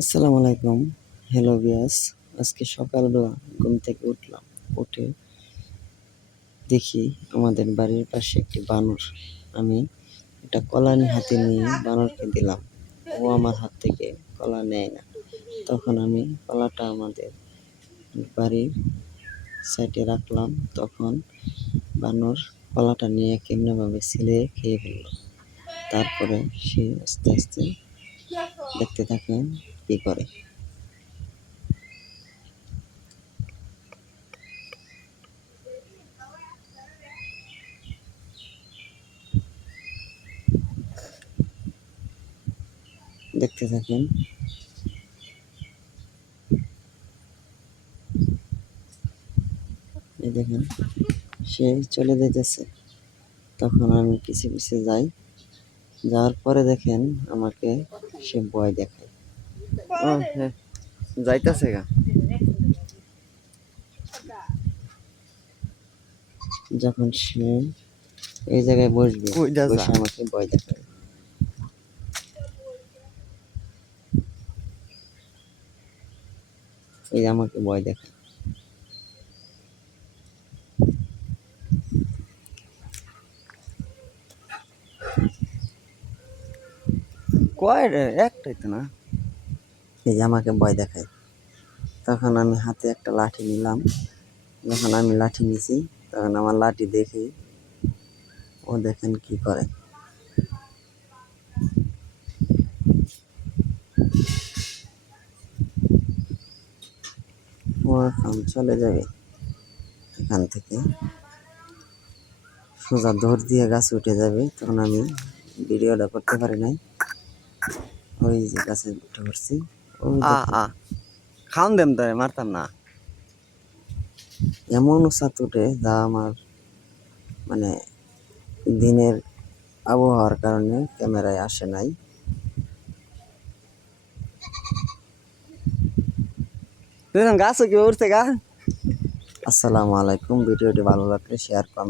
আসসালামু আলাইকুম। Hello viewers, আজকে সকালবেলা ঘুম থেকে উঠলাম। উঠে দেখি আমাদের বাড়ির পাশে একটি বানর। আমি একটা কলা হাতে নিয়ে বানরকে দিলাম। ও আমার হাত থেকে কলা নেয় না। তখন আমি কলাটা আমাদের বাড়ির সাইডে রাখলাম। তখন বানর কলাটা নিয়ে কেমনেভাবে ছিলে খেয়ে ফেলল। তারপরে সে আস্তে আস্তে দেখতে থাকেন কি করে। দেখতে থাকেন। এই দেখেন সে চলে যাইতেছে। তখন আমি পিছে পিছে যাই। যাওয়ার পরে দেখেন আমাকে সে ভয় দেখায়। ও হ্যাঁ, যাইতাছে গা। যখন সে এই জায়গায় বসবে, বসে আমাকে ভয় দেখায়। এই আমাকে ভয় দেখায়। কয়টা? একটাই তো না। এই যে আমাকে ভয় দেখায়। তখন আমি হাতে একটা লাঠি নিলাম। যখন আমি লাঠি নিছি, তখন আমার লাঠি দেখে ও দেখেন কি করে। ও এখন চলে যাবে এখান থেকে, সোজা দৌড় দিয়ে গাছে উঠে যাবে। তখন আমি ভিডিওটা করতে পারি নাই। ওই যে গাছে উঠে পড়ছি। ওই খাওন দেম তাই মারতাম না। এমন উঁচাত উঠে যা আমার মানে দিনের আবহাওয়ার কারণে ক্যামেরায় আসে নাই। গাছও কি উঠছে গা। আসসালামু আলাইকুম। ভিডিওটি ভালো লাগলে শেয়ার করুন।